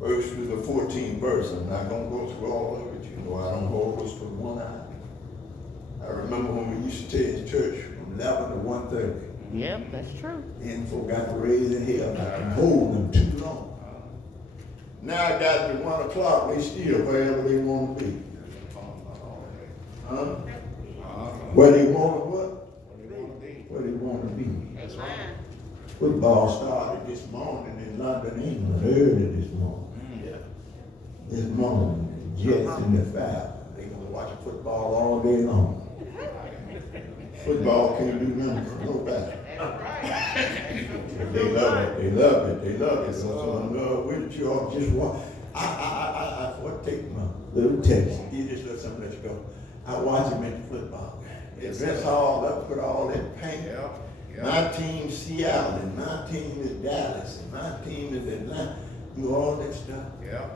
verse through the 14th verse. I'm not going to go through all of it. You know, I don't always put one eye. I remember when we used to take church from 11 to 1:30. Yep, that's true. And folk got to raise their hell. I can hold them too long. Now I got to 1 o'clock, they still wherever they want to be. Huh? Where they want to what? Where they want to be. That's right. Football started this morning in London, England, early this morning. Yeah. This morning, the Jets and the Falcons. They gonna watch football all day long. Football can't do nothing for nobody. That's right. They love it. They love it. They love it. So I'm in love with you. All just watch. What take my little text? You just let something let you go. I watch them in the football. They dress all up, put all that paint. Yeah. My team Seattle, and my team is Dallas, and my team is Atlanta. Do all that stuff. Yeah.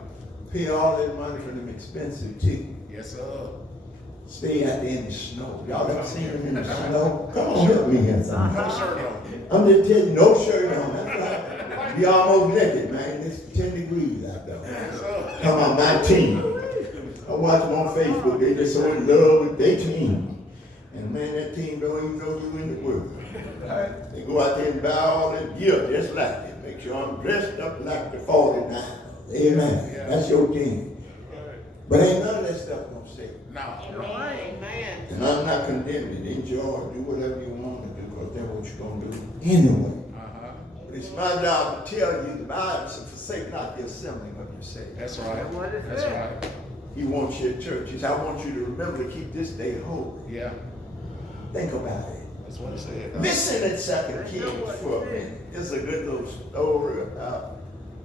Pay all that money for them expensive tickets. Yes, sir. Stay out there in the snow. Y'all ever seen them in the snow? Come on, help me here. No shirt on. I'm just telling you, no shirt on. That's right. Be almost naked, man. It's 10 degrees out there. Yes, sir. Come on, my team. I watch them on Facebook. They just so in love with their team. And man, that team don't even know you in the world. They go out there and buy all that gear just like it. Make sure I'm dressed up like the 49. Amen. Yeah. That's your team. But ain't none of that stuff gonna save you. No. Amen. And I'm not condemning it. Enjoy, do whatever you want to do, because that's what you're gonna do anyway. Uh-huh. But it's my job to tell you the Bible says, forsake not the assembling of yourselves. That's right. What is That's that? right. He wants your church. He said, I want you to remember to keep this day holy. Yeah. Think about it. That's what it said. Listen at 2 Kings for a minute. It's a good little story about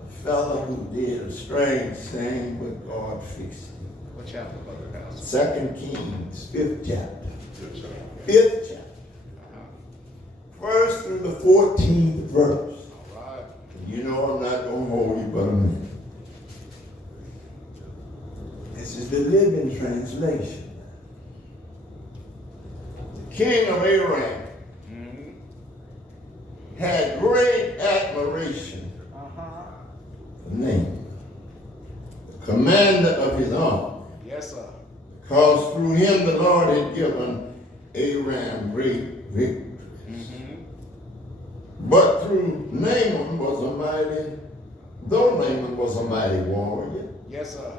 a fella who did a strange thing, but God fixed it. What chapter, Brother Pastor? 2 Kings, 5th chapter. Good, sir. 5th chapter. Uh-huh. First through the 14th verse. All right. You know I'm not going to hold you but a minute. This is the Living Translation. The king of Aram had great admiration for Naaman, the commander of his army, Yes, sir. because through him the Lord had given Aram great victory. But through Naaman though Naaman was a mighty warrior, Yes, sir.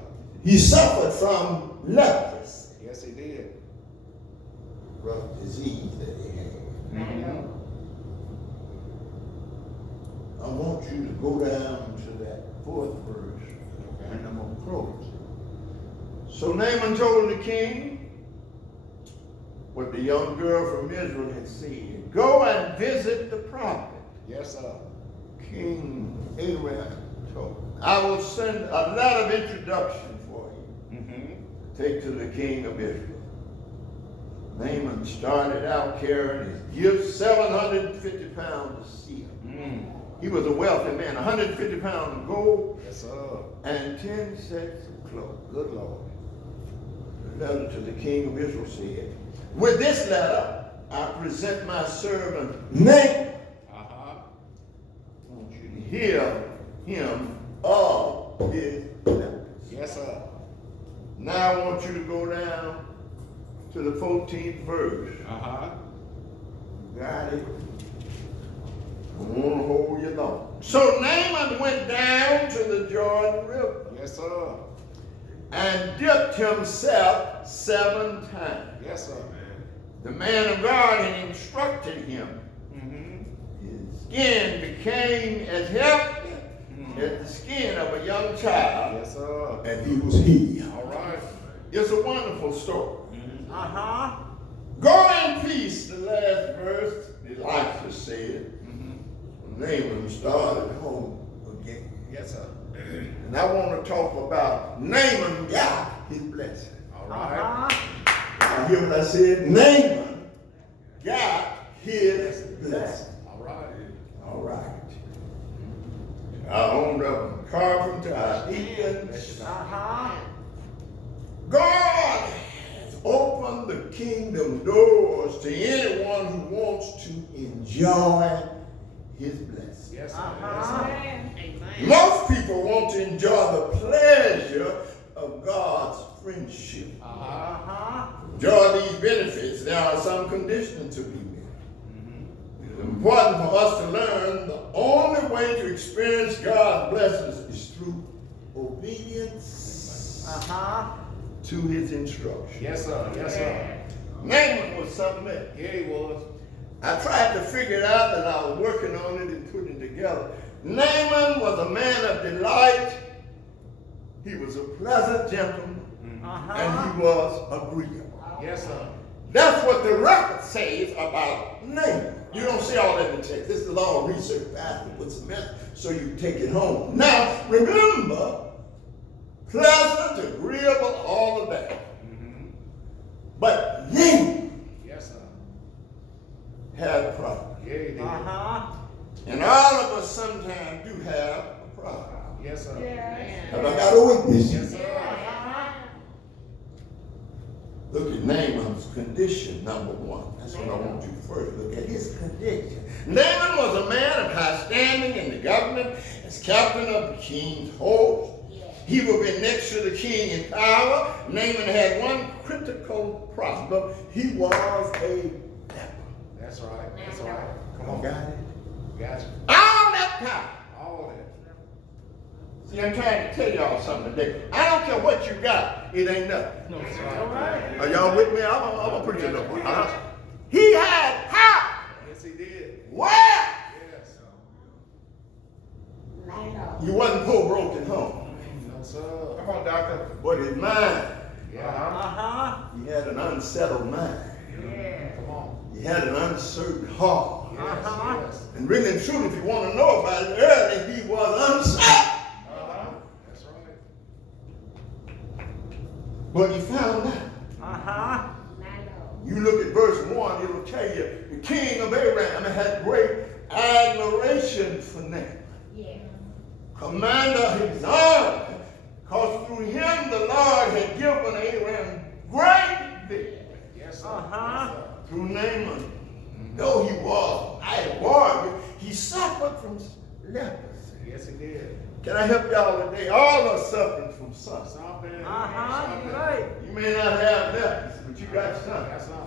he suffered from leprosy, Yes, he did. rough disease that he had. I want you to go down to that 4th verse, and I'm going to close. So Naaman told the king what the young girl from Israel had said. Go and visit the prophet. Yes, sir. King Aram told him, I will send a letter of introduction for you. Take to the king of Israel. Naaman started out carrying his gifts, 750 pounds of silver. He was a wealthy man, 150 pounds of gold, Yes, sir. and 10 sets of clothes. Good Lord. The letter to the king of Israel said, with this letter, I present my servant Naaman. Uh-huh. I want you to hear him of his leprosy. Yes, sir. Now I want you to go down to the 14th verse. Uh-huh. Got it? I want to hold your thought. So Naaman went down to the Jordan River Yes, sir. and dipped himself 7 times. Yes, sir. The man of God had instructed him. His skin became as healthy as the skin of a young child, Yes, sir. and he was healed. All right. It's a wonderful story. Go in peace, the last verse, Elisha said. Naaman started home again. Yes, sir. And I want to talk about Naaman got his blessing. All right. You hear what I said? Naaman got his blessing. All right. All right. Our own Reverend Carpenter, our deacons. God has opened the kingdom doors to anyone who wants to enjoy his blessing. Yes, sir. Amen. Most people want to enjoy the pleasure of God's friendship. Enjoy these benefits. There are some conditions to be met. It is important for us to learn the only way to experience God's blessings is through obedience to his instruction. Yes, sir. Yes, sir. Naaman was something else. Yeah, he was. I tried to figure it out and I was working on it and putting it together. Naaman was a man of delight. He was a pleasant gentleman. And he was agreeable. Yes, sir. That's what the record says about Naaman. You don't see all that in the text. This is all research pastor with some message so you take it home. Now, remember, pleasant, agreeable, all of that. But Naaman Yes, sir. had a problem. Yeah, he did. And all of us sometimes do have a problem. Yes, sir. Have I got a witness? Yes, sir. Look at Naaman's condition, number one. That's what I want you to first look at, his condition. Naaman was a man of high standing in the government as captain of the king's host. He would be next to the king in power. Naaman had one critical problem. He was a leper. That's right. That's right. Come on. Got it? Gotcha. All that power. All that. See, I'm trying to tell y'all something today. I don't care what you got, it ain't nothing. That's right. Are y'all with me? I'm a preacher. He had power. Yes, he did. Where? Yes. You wasn't poor, broke at home. No, sir. Come on, doctor. But his mind, Yeah. he had an unsettled mind. Come on. He had an uncertain heart. Yes, yes. And really and truly, if you want to know about it, early he was unsettled. That's right. But he found out. You look at verse 1, it'll tell you the king of Aram had great admiration for Naaman. Commander of his army, because through him the Lord had given Aram great victory. Yes, sir. Yes, sir. Through Naaman, though he was a warrior, he suffered from leprosy. Yes, he did. Can I help y'all today? All are suffering from something. Something. You may not have leprosy, but you got something. That's something.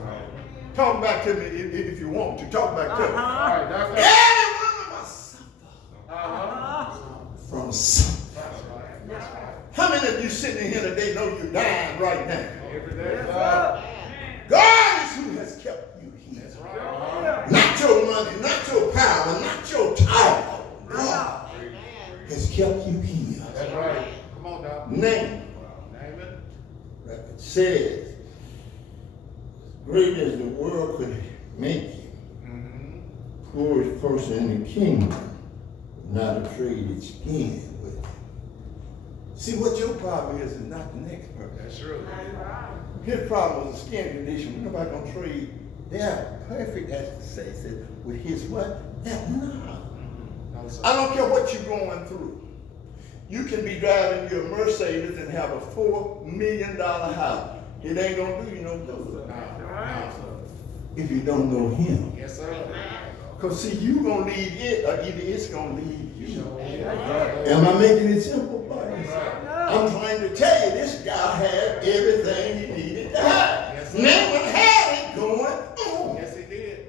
Talk back to me if you want to. Talk back to me. All right, doctor. Every one of us suffer from something. That's right. That's right. How many of you sitting in here today know you're dying right now? Every day, sir. God is who has kept you here. That's right. Not your money, not your power, not your title. God has kept you here. That's right. Come on, doc. Name. Name it. Record says, as great as the world could make you, poorest person in the kingdom would not have traded skin with you. See, what your problem is not the next person. That's true. His problem was a skin condition. Nobody gonna trade. They're perfect, as the say said, with his what? That no. No, sir. I don't care what you're going through. You can be driving your Mercedes and have a $4 million house. It ain't gonna do you no good if you don't know him. Yes, sir. Because see, you gonna leave it, or either it's gonna leave you. Right. Am I making it simple, buddy? I'm trying to tell you, this guy had everything he needed to have. Yes, sir. Naaman had it going on. Yes, he did.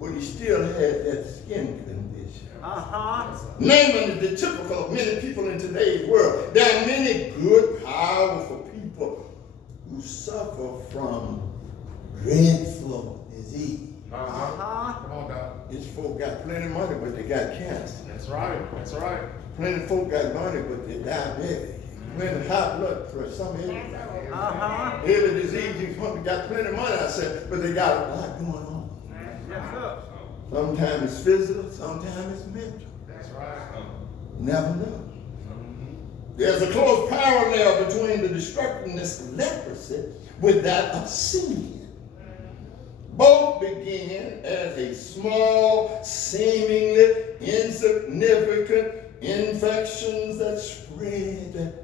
But he still had that skin condition. Yes, sir. Naaman is the typical of many people in today's world. There are many good, powerful people who suffer from dreadful disease. Come on, doc. These folk got plenty of money, but they got cancer. That's right. That's right. Plenty of folk got money, but they're diabetic. Plenty of high blood pressure, some everything. Every disease, these folk got plenty of money, I said, but they got a lot going on. Sometimes it's physical, sometimes it's mental. That's right. Never know. There's a close parallel between the destructiveness of leprosy with that of sin. Both begin as a small, seemingly insignificant infections that spread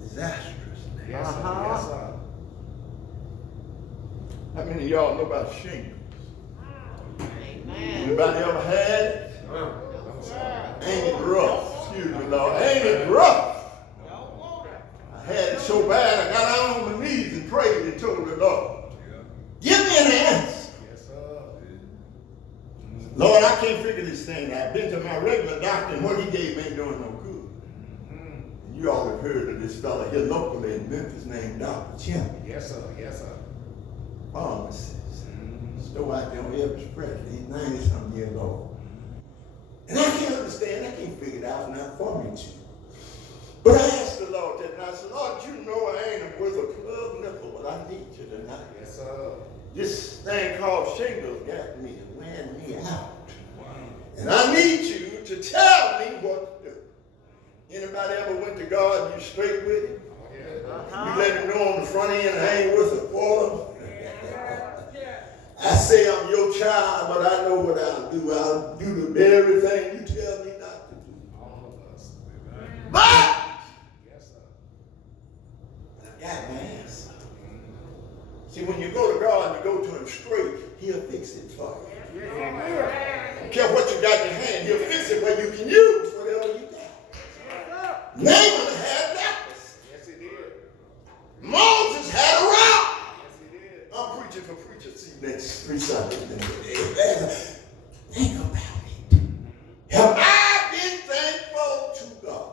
disastrously. Yes, sir. Yes, sir. How many of y'all know about shingles? Amen. Anybody ever had it? Ain't it rough? Excuse me, Lord. Ain't it rough? I had it so bad I got out on my knees and prayed and told the Lord, give me an answer. Yes, sir. Lord, I can't figure this thing out. I've been to my regular doctor and what he gave me ain't doing no good. And you all have heard of this fella here locally in Memphis named Dr. Jim. Yes, sir. Yes, sir. Pharmacist. Store out there on Elvis Presley. He's 90-something years old. And I can't understand. I can't figure it out. It's not for me to. But I asked the Lord that night. I said, Lord, you know I ain't worth a club nickel, but I need you tonight. Yes, sir. This thing called shingles got me and wearing me out. And I need you to tell me what to do. Anybody ever went to God and you straight with him? You let him know on the front end I ain't worth a quarter. I say I'm your child, but I know what I'll do. I'll do the very thing you tell me not to do. All of us. But Yes, sir. I got my answer. See, when you go to God and you go to him straight, he'll fix it for you. I don't care what you got in your hand, he'll fix it where you can use whatever you got. Naaman had lepers. Yes, he did. Moses had a rock. Yes, he did. I'm preaching for preachers. See, next 3 Sundays. Think about it. Have I been thankful to God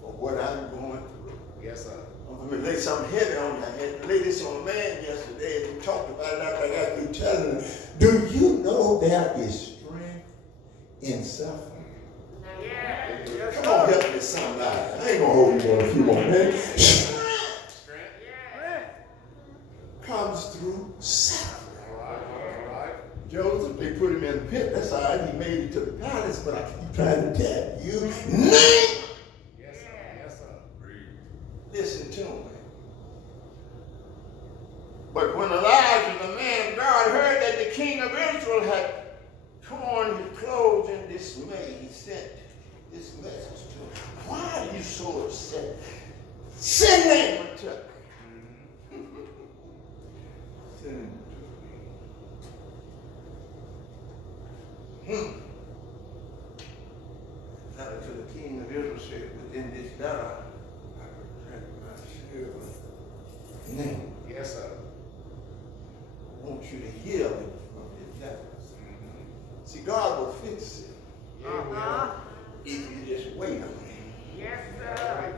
for what I'm going through? Yes, sir. I'm going to lay something heavy on you. I had to lay this on a man yesterday, and we talked about it after I got through telling him, do you know there is strength in suffering? Come on, help me somebody. I ain't going to hold you on a few more minutes. Strength comes through suffering. All right. Joseph, they put him in the pit. That's all right. He made it to the palace, but I keep trying to tell you, name. Yes, sir. Yes, sir. Listen to me. But when Elijah, the man of God, heard that the king of Israel had torn his clothes in dismay, he sent this message to him. Why are you so upset? Send Naaman to me. Send him to me. Now to the king of Israel said, within this hour, I return my servant. Now, Yes, sir. I want you to heal him from his lepers. See, God will fix it if you just wait on him. Yes, sir.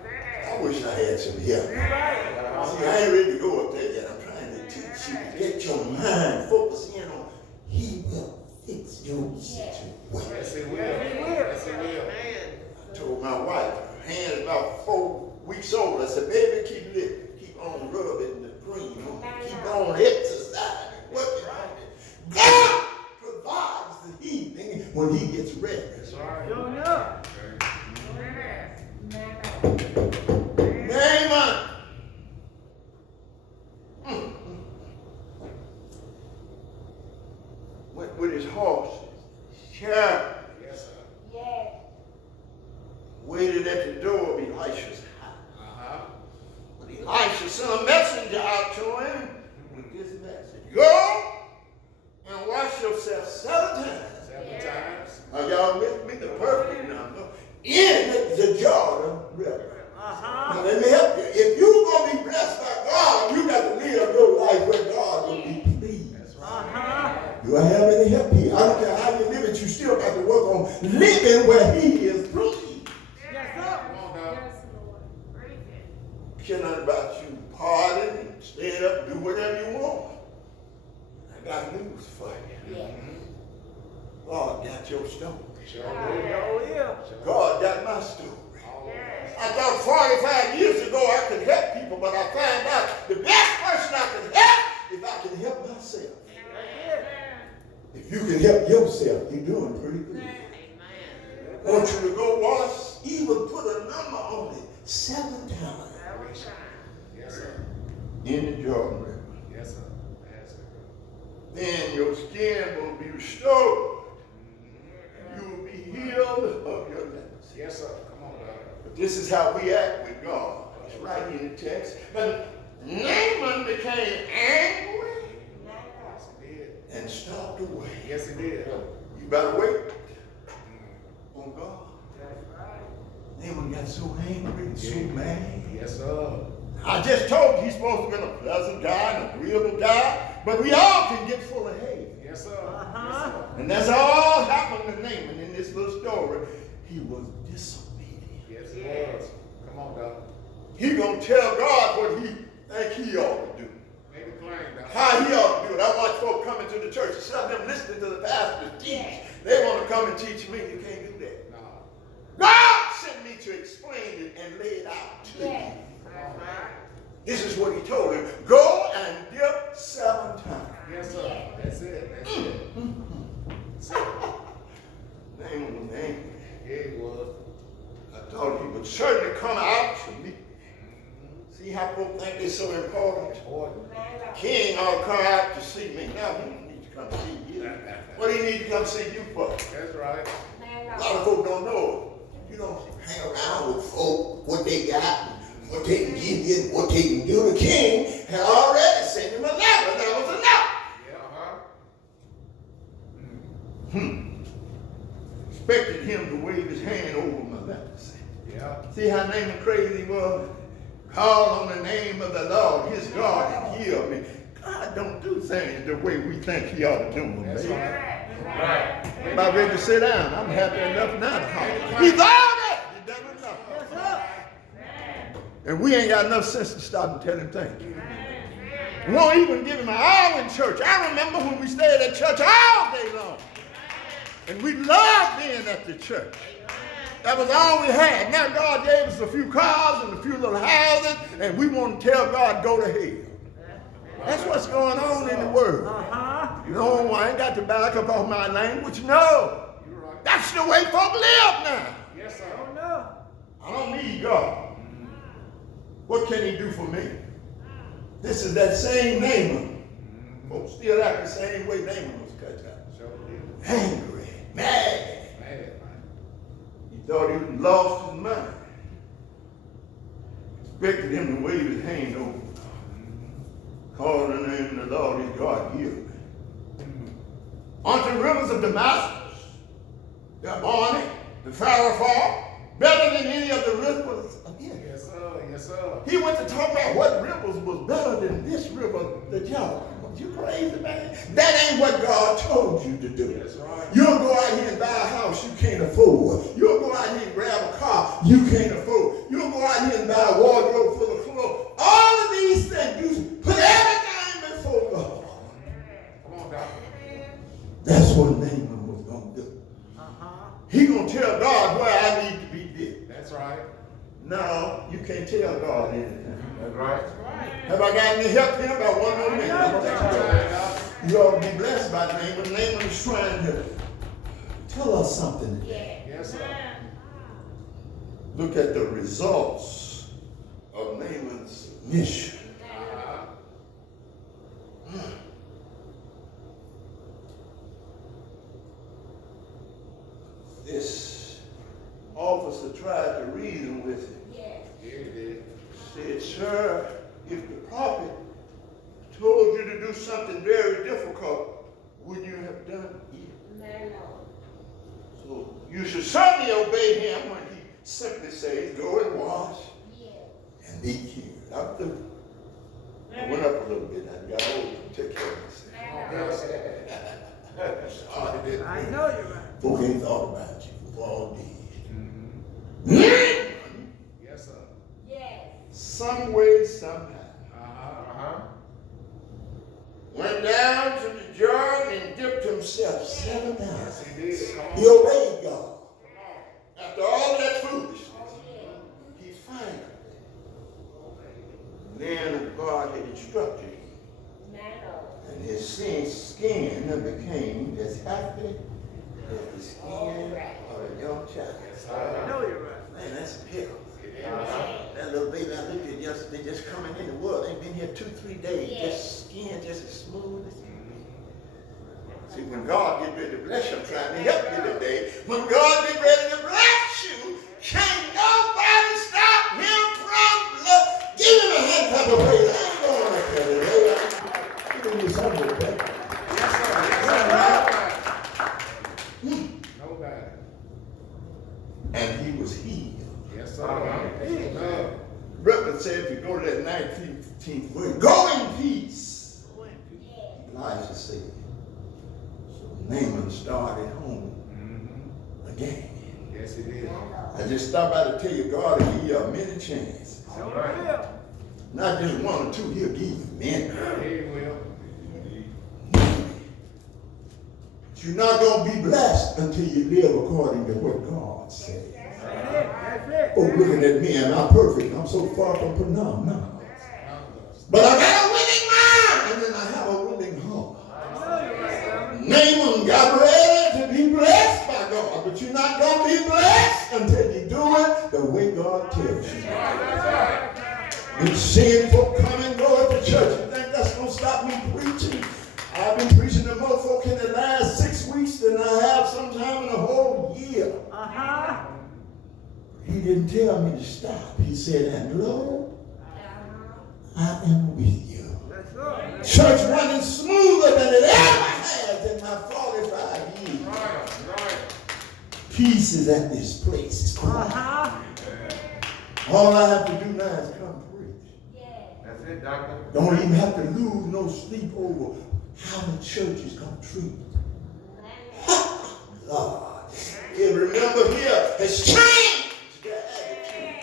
I wish I had some help. See, I ain't ready to go up there yet. I'm trying to teach you to get your mind focused in on he will fix your situation. Yes, he will. Yes, he will. I told my wife, her hand is about 4 weeks old. I said, baby, keep living. Keep on rubbing the cream on it. Keep on exercising. Working on it. God provides the healing when he gets ready. That's right. Naaman. Went with his horses. Sure. Yes, sir. Waited at the door of Elisha's house. Uh-huh. But Elisha sent a messenger out to him with this message. Go and wash yourself 7 times. 7 times. Are y'all with me? The perfect number. In the Jordan River. Now let me help you. If you're going to be blessed by God, you got to live your life where God will be pleased. That's right. Do I have any help here? I don't care how you live it, you still got to work on living where he is pleased. Come on, dog. Care nothing about you partying and staying up and do whatever you want. I got news for you. God got your story. Sure will. God got my story. All of us. I thought 45 years ago I could help people, but I found out the best person I can help if I can help myself. If you can help yourself, you're doing pretty good. I want you to go wash, even put a number on it, 7 times Yes, sir. in the Jordan River. Yes, sir. That's it. Then your skin will be restored. You will be healed of your leprosy. Yes, sir. Come on, dog. But this is how we act with God. It's right in the text. But Naaman became angry Yes, he did. and stalked away. Yes, he did. You better wait on God. Naaman got so angry and so mad. Yes, sir. I just told you he's supposed to be a pleasant guy, an agreeable guy, but we all can get full of hate. Yes, sir. Yes, sir. And that's all happened to Naaman in this little story. He was disobedient. Yes, he was. Come on, Doc. He gonna tell God what he think he ought to do. Make it plain, Doc. How he ought to do it. I watch folk coming to the church. Some of them listening to the pastor teach. They want to come and teach me. You can't do that. No. God sent me to explain it and lay it out to you. This is what he told him. Go and dip 7 times. Yes, sir. That's it. That's it. That's it. Naaman was angry. Yeah, he was. I thought he would certainly come out to me. See how folk think they're so important? King ought to come out to see me. Now he don't need to come see you. What do you need to come see you for? That's right. A lot of folk don't know. You don't hang around with folk, what they got, what they can give you, and what they can do. The king had already sent him a letter. That was enough. Yeah, Expected him to wave his hand over my leprosy. Yeah. See how Naaman crazy was? Call on the name of the Lord, his God, and heal me. God don't do things the way we think he ought to do them, That's baby. right. I'm about ready to sit down. I'm happy enough now to holler. He's already done enough. And we ain't got enough sense to stop and tell him thank you. We won't even give him an hour in church. I remember when we stayed at church all day long. And we loved being at the church. That was all we had. Now God gave us a few cars and a few little houses, and we want to tell God, go to hell. That's what's going on in the world. You know, I ain't got to back up off my language. No. That's the way folk live now. Yes, sir. I don't need God. What can he do for me? This is that same Naaman. Folks still act the same way Naaman was cut out. Sure did. Angry, mad. Man. He thought he was lost his mind. Expected him to wave his hand over. Called the name of the Lord his God, healed me. Unto the rivers of Damascus, the Barney, the Pharapha, better than any of the rivers again. Yes, sir. Yes, sir. He went to talk about what rivers was better than this river, the Jordan. You crazy, man? That ain't what God told you to do. That's right. You'll go out here and buy a house you can't afford. You'll go out here and grab a car you can't afford. You'll go out here and buy a wardrobe full of clothes. All of these things, you put everything before God. Come on, Doc. That's what Naaman was going to do. He going to tell God where I need to be did. That's right. No, you can't tell God anything. That's right. Have I got any help here? About 1 more minute. I'm gonna take you. You ought to be blessed by Naaman. Naaman is trying to tell us something. Yes, sir. Look at the results of Naaman's mission. This officer tried to reason with him. Yeah, he did. Said, sir, if the prophet told you to do something very difficult, would you have done it? So you should certainly obey him when he simply says, go and wash and be healed. I'm through. I went up a little bit. I got older. Take care of myself. I know you're right. Folk ain't thought about you for all these. Yes, sir. Some way, somehow. Went down to the Jordan and dipped himself 7 times. Yes, he did. Come on. He obeyed God. After all that foolishness, he finally, then God had instructed him. And his skin became as happy as the skin of a young child. I know you're right. Man, that's a pill. That little baby I looked at yesterday just coming in the world. Ain't been here 2-3 days. Just skin just as smooth as See, when God get ready to bless you, I'm trying to help you today. When God get ready to bless you, can't nobody stop him from love. Give him a hand clap of praise. I ain't going like that today. Give him something, baby. Yes, sir. and he was healed. Yes, sir. Brother said, if you go to that 19th verse, go in peace. Elijah said. So Naaman started home again. Yes, it is. I just stopped by to tell you, God will give you a many chances. All right. Not just one or two, he'll give you many. He will. You're not going to be blessed until you live according to what God says. That's it. Oh, looking at me, am I perfect? I'm so far from no. But I got a willing mind, and then I have a willing heart. Naaman got ready to be blessed by God, but you're not going to be blessed until you do it the way God tells you. Been seeing folk come and go at the church. You think that's going to stop me preaching? I've been preaching to more folk in the last 6 weeks than I have sometime in a whole year. He didn't tell me to stop. He said, and Lord, I am with you. That's right. Church running smoother than it ever has in my 45 years. Right. Peace is at this place. It's quiet. All I have to do now is come preach. That's it, doctor. Don't even have to lose no sleep over how the church is going to treat me. Lord, you remember here has changed the attitude.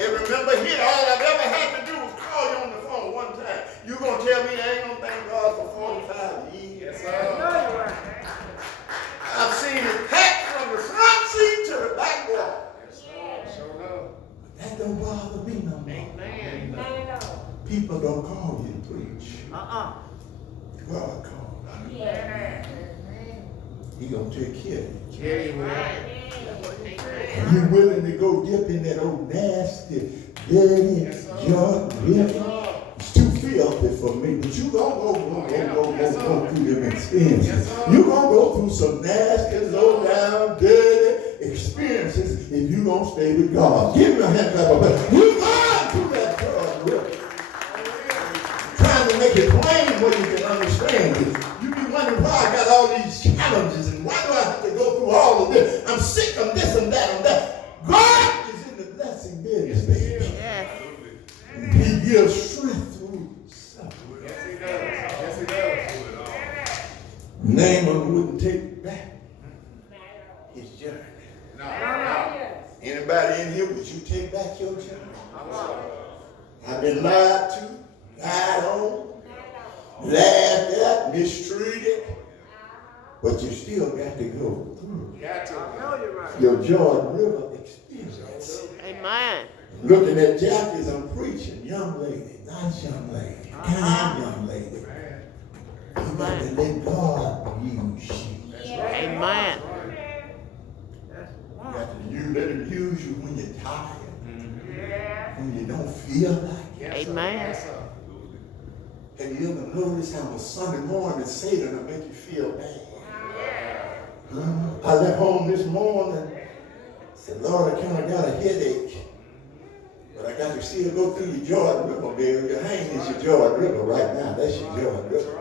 You remember here, all I've ever had to do was call you on the phone one time. You going to tell me I ain't going to thank God for 45 years? Yes, sir. I've seen it packed from the front seat to the back wall. Yes, sir. Show love. That don't bother me no more. Amen. People don't call you to preach. God called. He gonna take care of you. Yeah, he will. Are you willing to go dip in that old nasty, dirty junk? Really? It's too filthy for me, but you gonna go through them experiences. You gonna go through some nasty, low down, dirty experiences if you gonna stay with God. Give me a hand clap of praise. You going through that drug river. Trying to make it plain where you can understand it. You be wondering why I got all these challenges and why do I have to go through all of this? I'm sick of this and that and that. God is in the blessing business, baby. He gives strength through suffering. Yes, he does. Yes, he does. Naaman wouldn't take back his journey. No. Anybody in here, would you take back your journey? I've been lied to, lied on, laughed at, mistreated, but you still got to go through Got to. your Jordan River experience. Amen. Looking at Jackie as I'm preaching, young lady, nice young lady, kind young lady. You got to let God use you. Amen. You got to let him use you when you're tired, when you don't feel like it. Amen. Have you ever noticed how on Sunday morning Satan will make you feel bad? I left home this morning, said, Lord, I kind of got a headache. But I got to still go through your Jordan River, baby. Your hand is your Jordan River right now. That's your Jordan River.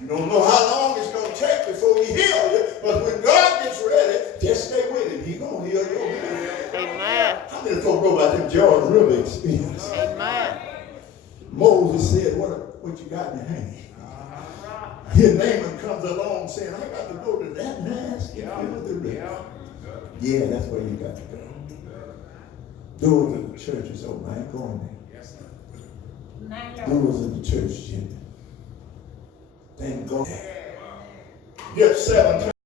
You don't know how long it's going to take before he heals you, but when God gets ready, just stay with him. He's going to heal your head. Amen. How many folk know about them Jordan River experience? Amen. Moses said, what you got in your hand? His Naaman comes along saying, I got to go to that nasty filthy river. Yeah, that's where you got to go. Those are the churches, oh, I ain't going there. Yes, sir. Those are the churches, Jimmy. Thank God. Get 7 times.